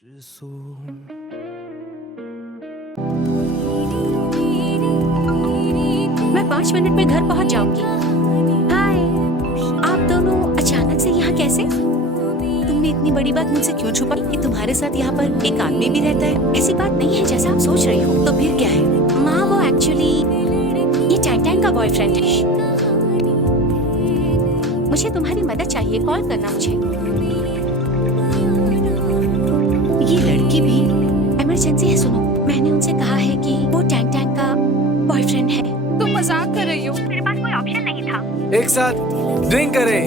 मैं 5 मिनट में घर पहुंच जाऊंगी। हाय, आप दोनों अचानक से यहाँ कैसे? तुमने इतनी बड़ी बात मुझसे क्यों छुपाई कि तुम्हारे साथ यहाँ पर एक आदमी भी रहता है? ऐसी बात नहीं है जैसा आप सोच रही हो। तो फिर क्या है? माँ, वो एक्चुअली ये टैंग टैंग का बॉयफ्रेंड है। मुझे तुम्हारी मदद चाहिए, कॉल करना मुझे। ये लड़की भी इमरजेंसी है। सुनो, मैंने उनसे कहा है कि वो टैंग टैंग का बॉयफ्रेंड है। तुम मजाक कर रही हो? मेरे पास कोई ऑप्शन नहीं था। एक साथ ड्रिंक करें।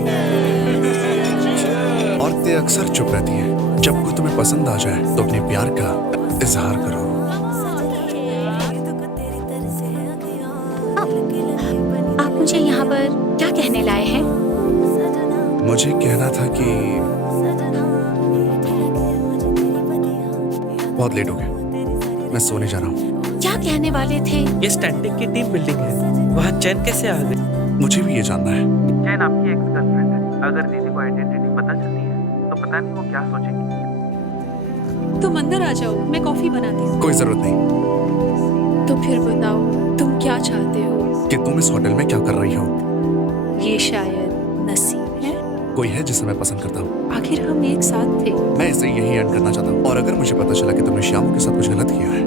औरतें अक्सर चुप रहती हैं। जब कोई तुम्हें पसंद आ जाए तो अपने प्यार का इजहार करो। आप मुझे यहाँ पर क्या कहने लाए हैं? मुझे कहना था कि बहुत लेट हो गया, मैं सोने जा रहा हूँ। क्या कहने वाले थे? ये स्टैंडिंग की टीम बिल्डिंग है, वहाँ चैन कैसे आ गई? मुझे भी ये जानना है। चैन आपकी एक्स गर्लफ्रेंड है। अगर दीदी को आइडेंटिटी पता चलती है तो पता नहीं वो क्या सोचेंगी। तुम अंदर आ जाओ, मैं कॉफी बनाती हूँ। कोई जरूरत नहीं। तो फिर बताओ, तुम क्या चाहते हो? कि तुम इस होटल में क्या कर रही हो? ये शायद नसीब है। कोई है जिसे मैं पसंद करता हूँ। आखिर हम एक साथ थे। मैं इसे यही एंड करना चाहता हूँ। और अगर मुझे पता चला कि तुमने श्यामू के साथ कुछ गलत किया है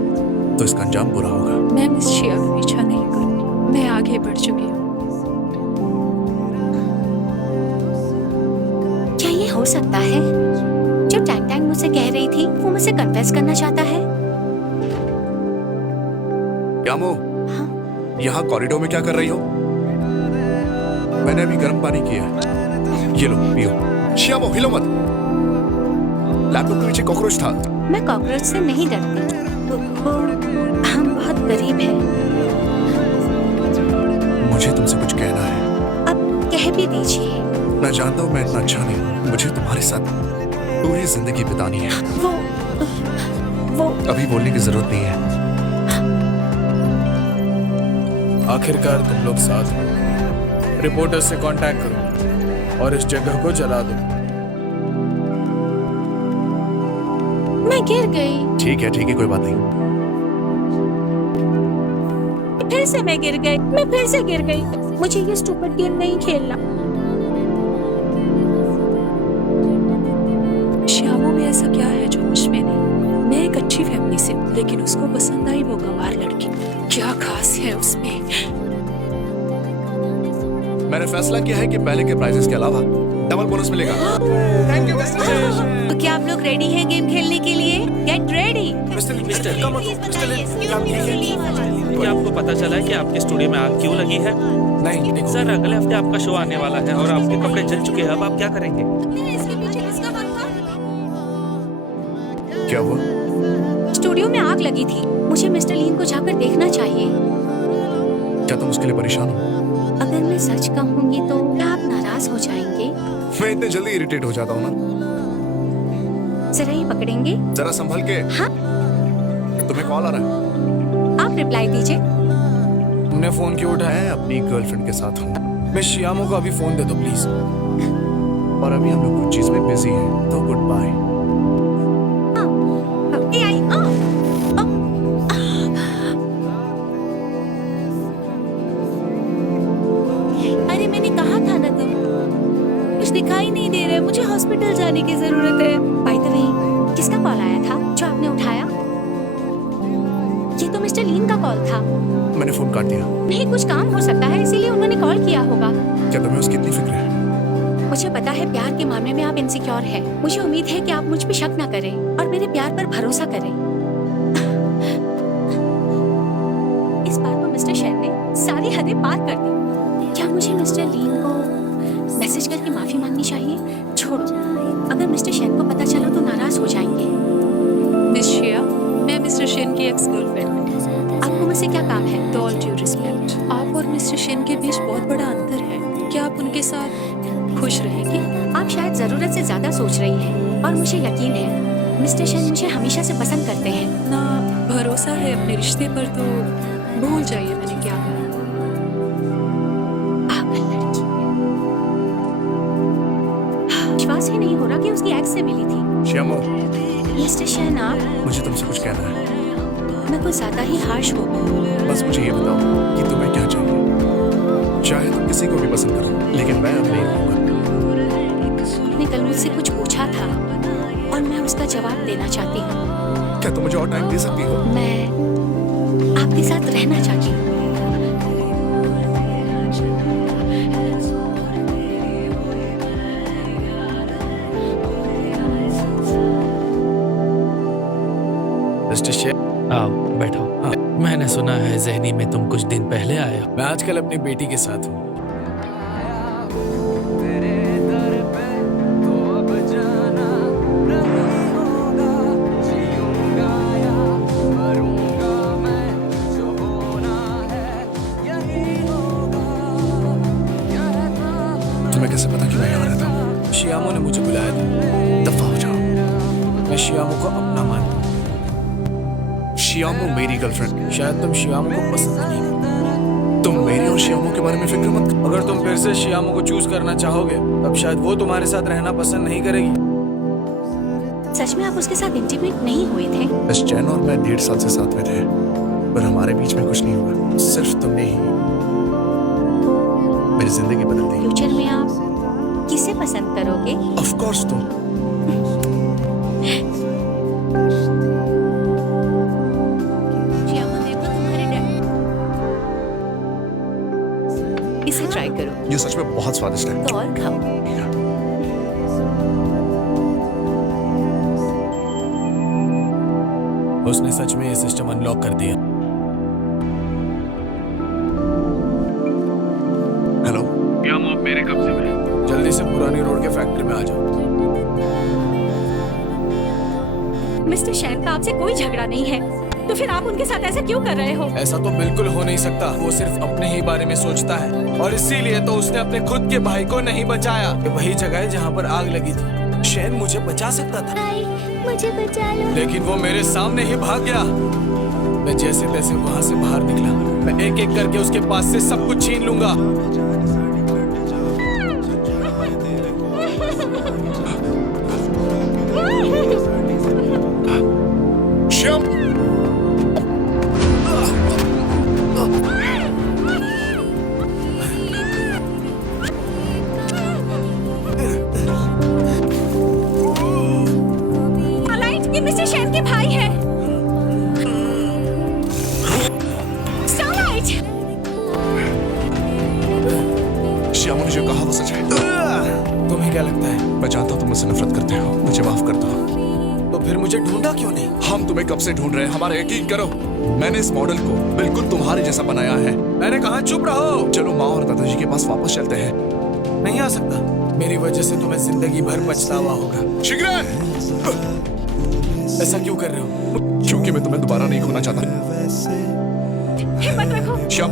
तो इसका अंजाम बुरा होगा। मैं मिस शिया का पीछा नहीं करूँगी। मैं आगे बढ़ चुकी हूँ। क्या ये हो सकता है? जो टैंग टैंग मुझसे कह रही थी वो मुझसे कन्फेस करना चाहता है। श्यामू, हाँ? यहाँ कॉरिडोर में क्या कर रही हो? मैंने अभी गर्म पानी किया है, ये लो पियो। श्यामू, हिलो मत। लैपटॉप के नीचे कॉकरोच था। मैं कॉकरोच से नहीं डरती। वो हम बहुत गरीब हैं। मुझे तुमसे कुछ कहना है। अब कह भी दीजिए। मैं जानता हूँ मैं इतना अच्छा नहीं। मुझे तुम्हारे साथ पूरी जिंदगी बितानी है। वो अभी बोलने की जरूरत नहीं है। आखिरकार तुम लोग साथ हो। रिपोर्टर से कांटेक्ट करो और इस जगह को जला दो। मैं गिर गई। ठीक है, कोई बात नहीं। फिर से मैं गिर गई। मैं फिर से गिर गई। मुझे ये स्टूपिड गेम नहीं खेलना। श्यामू में ऐसा क्या है जो मुझ में नहीं? मैं एक अच्छी फैमिली से हूँ, लेकिन उसको पसंद आई वो गंवार लड़की। क्या खास है उसमें? मैंने फैसला किया है कि पहले के प्राइजेस के अलावा डबल बोनस मिलेगा। थैंक यू मिस्टर शेष। तो क्या आप लोग रेडी हैं गेम खेलने के लिए? Get ready. क्या आपको पता चला है कि आपके स्टूडियो में आग क्यों लगी है? नहीं सर, अगले हफ्ते आपका शो आने वाला है और आपके कपड़े जल चुके हैं। अब आप क्या करेंगे? क्या हुआ? स्टूडियो में आग लगी थी। मुझे मिस्टर लीन को जाकर देखना चाहिए। क्या तुम उसके लिए परेशान हो? अगर मैं सच कहूंगी तो क्या आप नाराज हो जाएंगे? मैं इतने जल्दी इरिटेट हो जाता हूँ ना। जरा ये पकड़ेंगे? जरा संभल के। हाँ? तुम्हें कॉल आ रहा है। आप रिप्लाई दीजिए। तुमने फोन क्यों उठाया? मैं अपनी गर्लफ्रेंड के साथ हूँ मैं श्यामू को अभी फोन दे दो प्लीज। और अभी हम लोग कुछ चीज में बिजी हैं, तो गुड बाय। अरे मैंने कहा था ना, तुम कुछ दिखाई नहीं दे रहा है। मुझे हॉस्पिटल जाने की जरूरत है। बाय द वे, किसका कॉल आया था जो आपने उठाया? ये तो मिस्टर लीन का कॉल था। मैंने फोन काट दिया। नहीं, कुछ काम हो सकता है इसीलिए उन्होंने कॉल किया होगा। क्या तुम्हें उसकी इतनी फिक्र है? मुझे पता है प्यार के मामले में आप इनसिक्योर हैं। मुझे उम्मीद है कि आप मुझ पे शक ना करें और मेरे प्यार पर भरोसा करें। इस बार तो मिस्टर शेन ने सारी हदें पार कर दी। क्या मुझे मिस्टर लीन को मैसेज करके माफी मांगनी चाहिए? छोड़ो, अगर मिस्टर शेन को पता चला तो नाराज हो जाएंगे। मिस शिया, मैं मिस्टर शेन की एक्स गर्लफ्रेंड। आपको मुझसे क्या काम है? तो ऑल ड्यू रिस्पेक्ट, आप और मिस्टर शेन के बीच बहुत बड़ा अंतर है। क्या आप उनके साथ खुश रहेंगी? आप शायद जरूरत से ज्यादा सोच रही हैं और मुझे यकीन है मिस्टर शेन मुझे हमेशा से पसंद करते हैं। ना भरोसा है अपने रिश्ते पर तो भूल जाइए मैंने क्या कहा। पागल लड़की। विश्वास ही नहीं हो रहा कि उसकी एक्स से मिली थी। श्यामू, मिस्टर शैन, आप मुझे तुमसे कुछ कहना है। मैं कुछ ज्यादा ही हार्श हो गई। बस मुझे ये बताओ कि तुम्हें क्या चाहिए। चाहे तुम किसी को भी पसंद करो, लेकिन मैं अब नहीं रहूंगा। आपने कल मुझसे कुछ पूछा था और मैं उसका जवाब देना चाहती हूँ। क्या तुम मुझे और टाइम दे सकती हो? मैं आपके साथ रहना चाहती हूँ। मिस्टर शेख, आओ बैठो। हाँ। मैंने सुना है ज़हनी में तुम कुछ दिन पहले आए हो। मैं आजकल अपनी बेटी के साथ हूँ। तुम्हें कैसे पता कि मैं यहाँ रहता हूँ? शियामो ने मुझे बुलाया था। दफा हो जाओ। मैं शियामो को अपना मानता हूँ। शियामो मेरी गर्लफ्रेंड। शायद तुम शियामो को पसंद नहीं करते। तुम मेरी और शियामो के बारे में फिक्र मत करो। अगर तुम फिर से शियामो को चूज करना चाहोगे, तब शायद वो तुम्हारे साथ रहना पसंद नहीं करेगी। सच में आप उसके साथ इंटीमेट नहीं हुए थे? मिस जैन और मैं 1.5 साल से साथ में थे, पर हमारे बीच में कुछ नहीं हुआ। सिर्फ तुमने ही मेरी जिंदगी बदल दी। फ्यूचर में आप किसे पसंद करोगे? ऑफ कोर्स तुम। श्यामा, देखो तुम्हारे इसे ट्राई करो ये सच में बहुत स्वादिष्ट है। तो और खाओ। उसने सच में ये सिस्टम अनलॉक कर दिया। हेलो, शियामो अब मेरे कब्जे में है। जल्दी से पुरानी रोड के फैक्ट्री में आ जाओ। मिस्टर शैन का आपसे कोई झगड़ा नहीं है, तो फिर आप उनके साथ ऐसा क्यों कर रहे हो? ऐसा तो बिल्कुल हो नहीं सकता। वो सिर्फ अपने ही बारे में सोचता है और इसीलिए तो उसने अपने खुद के भाई को नहीं बचाया। ये वही जगह है जहाँ पर आग लगी थी। शैन मुझे बचा सकता था, मुझे बचा लो। लेकिन वो मेरे सामने ही भाग गया। मैं जैसे तैसे वहाँ से बाहर निकला। मैं एक एक करके उसके पास से सब कुछ छीन लूंगा। श्याम, Starlight, ये मिस्टर शैन के भाई हैं। Starlight! श्याम ने जो कहा वो सच है। तुम्हें क्या लगता है? मैं जानता हूँ तुम मुझसे नफरत करते हो, मुझे माफ कर दो। तो फिर मुझे ढूंढा क्यों नहीं? हम तुम्हें कब से ढूंढ रहे हैं, हमारा यकीन करो। मैंने इस मॉडल को बिल्कुल तुम्हारे जैसा बनाया है। मैंने कहा चुप रहो। चलो माँ और दादाजी के पास वापस चलते हैं। नहीं आ सकता। मेरी वजह से तुम्हें जिंदगी भर पछतावा होगा। शिग्रेन! ऐसा क्यों कर रहे हो? क्योंकि मैं तुम्हें दोबारा नहीं खोना चाहता। हिम्मत रखो। श्याम,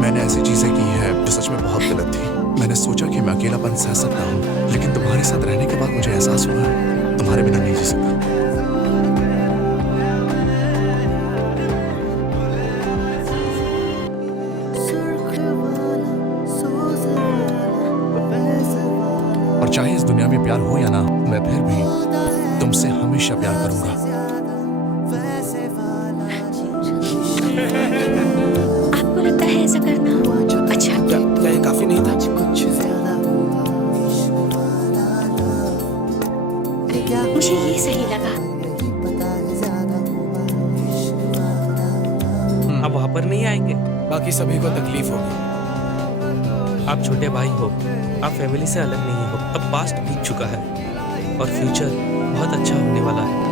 मैंने ऐसी चीजें की हैं जो सच में बहुत गलत थी। मैंने सोचा कि मैं अकेलापन सह सकता हूँ, लेकिन तुम्हारे साथ रहने के बाद मुझे एहसास हुआ तुम्हारे बिना नहीं जी सकता। और चाहे इस दुनिया में प्यार हो या ना, मैं फिर भी तुमसे हमेशा प्यार करूंगा। आपको लगता है ऐसा करना अच्छा? क्या ये काफी नहीं था? मुझे ये सही लगा। आप वहाँ पर नहीं आएंगे? बाकी सभी को तकलीफ होगी। आप छोटे भाई हो, आप फैमिली से अलग नहीं हो। अब पास्ट बीत चुका है और फ्यूचर बहुत अच्छा होने वाला है।